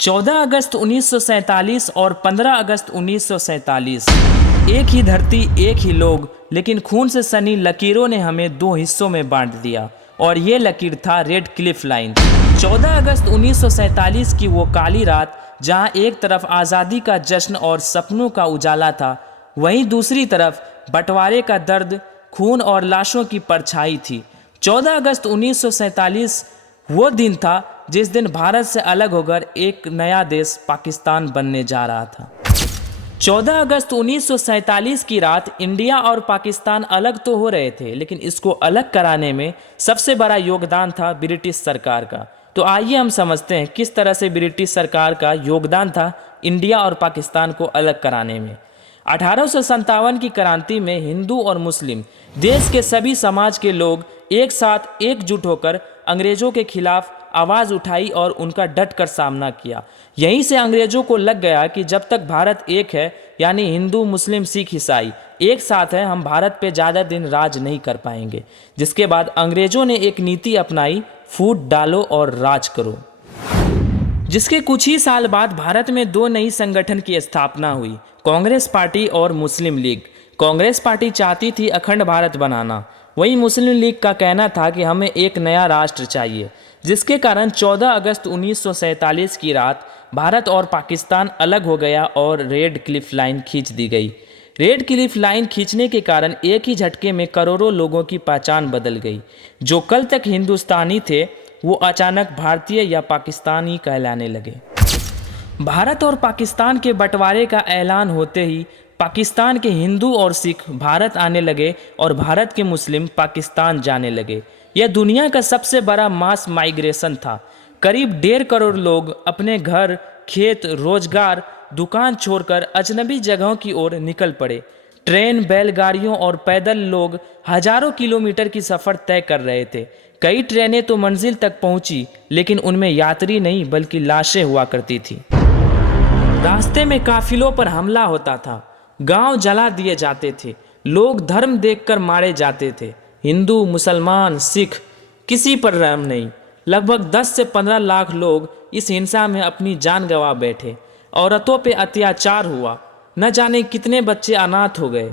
14 अगस्त 1947 और 15 अगस्त 1947 एक ही धरती, एक ही लोग, लेकिन खून से सनी लकीरों ने हमें दो हिस्सों में बांट दिया और ये लकीर था रेड क्लिफ लाइन। 14 अगस्त 1947 की वो काली रात जहां एक तरफ आज़ादी का जश्न और सपनों का उजाला था, वहीं दूसरी तरफ बंटवारे का दर्द, खून और लाशों की परछाई थी। 14 अगस्त 1947 वो दिन था जिस दिन भारत से अलग होकर एक नया देश पाकिस्तान बनने जा रहा था। 14 अगस्त 1947 की रात इंडिया और पाकिस्तान अलग तो हो रहे थे, लेकिन इसको अलग कराने में सबसे बड़ा योगदान था ब्रिटिश सरकार का। तो आइए हम समझते हैं किस तरह से ब्रिटिश सरकार का योगदान था इंडिया और पाकिस्तान को अलग कराने में। 1857 की क्रांति में हिंदू और मुस्लिम देश के सभी समाज के लोग एक साथ एकजुट होकर अंग्रेजों के खिलाफ आवाज़ उठाई और उनका डट कर सामना किया। यहीं से अंग्रेजों को लग गया कि जब तक भारत एक है, यानी हिंदू मुस्लिम सिख ईसाई एक साथ हैं, हम भारत पे ज़्यादा दिन राज नहीं कर पाएंगे। जिसके बाद अंग्रेजों ने एक नीति अपनाई, फूट डालो और राज करो। जिसके कुछ ही साल बाद भारत में दो नई संगठन की स्थापना हुई, कांग्रेस पार्टी और मुस्लिम लीग। कांग्रेस पार्टी चाहती थी अखंड भारत बनाना, वहीं मुस्लिम लीग का कहना था कि हमें एक नया राष्ट्र चाहिए। जिसके कारण 14 अगस्त 1947 की रात भारत और पाकिस्तान अलग हो गया और रेड क्लिफ लाइन खींच दी गई। रेड क्लिफ लाइन खींचने के कारण एक ही झटके में करोड़ों लोगों की पहचान बदल गई। जो कल तक हिंदुस्तानी थे वो अचानक भारतीय या पाकिस्तानी कहलाने लगे। भारत और पाकिस्तान के बंटवारे का ऐलान होते ही पाकिस्तान के हिंदू और सिख भारत आने लगे और भारत के मुस्लिम पाकिस्तान जाने लगे। यह दुनिया का सबसे बड़ा मास माइग्रेशन था। करीब 1.5 करोड़ लोग अपने घर, खेत, रोजगार, दुकान छोड़कर अजनबी जगहों की ओर निकल पड़े। ट्रेन, बैलगाड़ियों और पैदल लोग हजारों किलोमीटर की सफ़र तय कर रहे थे। कई ट्रेनें तो मंजिल तक पहुंची, लेकिन उनमें यात्री नहीं बल्कि लाशें हुआ करती थी। रास्ते में काफिलों पर हमला होता था, गांव जला दिए जाते थे, लोग धर्म देखकर मारे जाते थे। हिंदू, मुसलमान, सिख, किसी पर रहम नहीं। लगभग 10 से 15 लाख लोग इस हिंसा में अपनी जान गंवा बैठे। औरतों पे अत्याचार हुआ, न जाने कितने बच्चे अनाथ हो गए।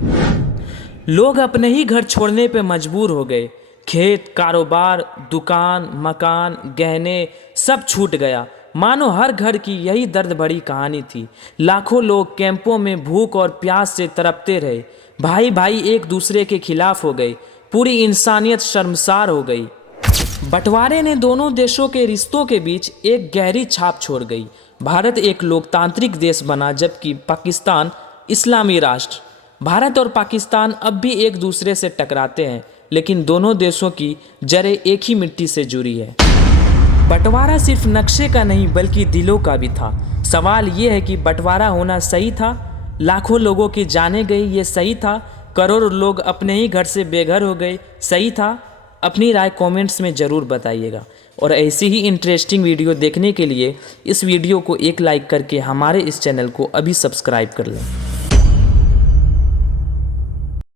लोग अपने ही घर छोड़ने पे मजबूर हो गए। खेत, कारोबार, दुकान, मकान, गहने सब छूट गया। मानो हर घर की यही दर्द भरी कहानी थी। लाखों लोग कैंपों में भूख और प्यास से तड़पते रहे। भाई भाई एक दूसरे के खिलाफ हो गए। पूरी इंसानियत शर्मसार हो गई। बंटवारे ने दोनों देशों के रिश्तों के बीच एक गहरी छाप छोड़ गई। भारत एक लोकतांत्रिक देश बना, जबकि पाकिस्तान इस्लामी राष्ट्र। भारत और पाकिस्तान अब भी एक दूसरे से टकराते हैं, लेकिन दोनों देशों की जड़ें एक ही मिट्टी से जुड़ी है। बंटवारा सिर्फ नक्शे का नहीं बल्कि दिलों का भी था। सवाल ये है कि बंटवारा होना सही था? लाखों लोगों की जानें गई, ये सही था? करोड़ों लोग अपने ही घर से बेघर हो गए, सही था? अपनी राय कमेंट्स में ज़रूर बताइएगा। और ऐसी ही इंटरेस्टिंग वीडियो देखने के लिए इस वीडियो को एक लाइक करके हमारे इस चैनल को अभी सब्सक्राइब कर लें।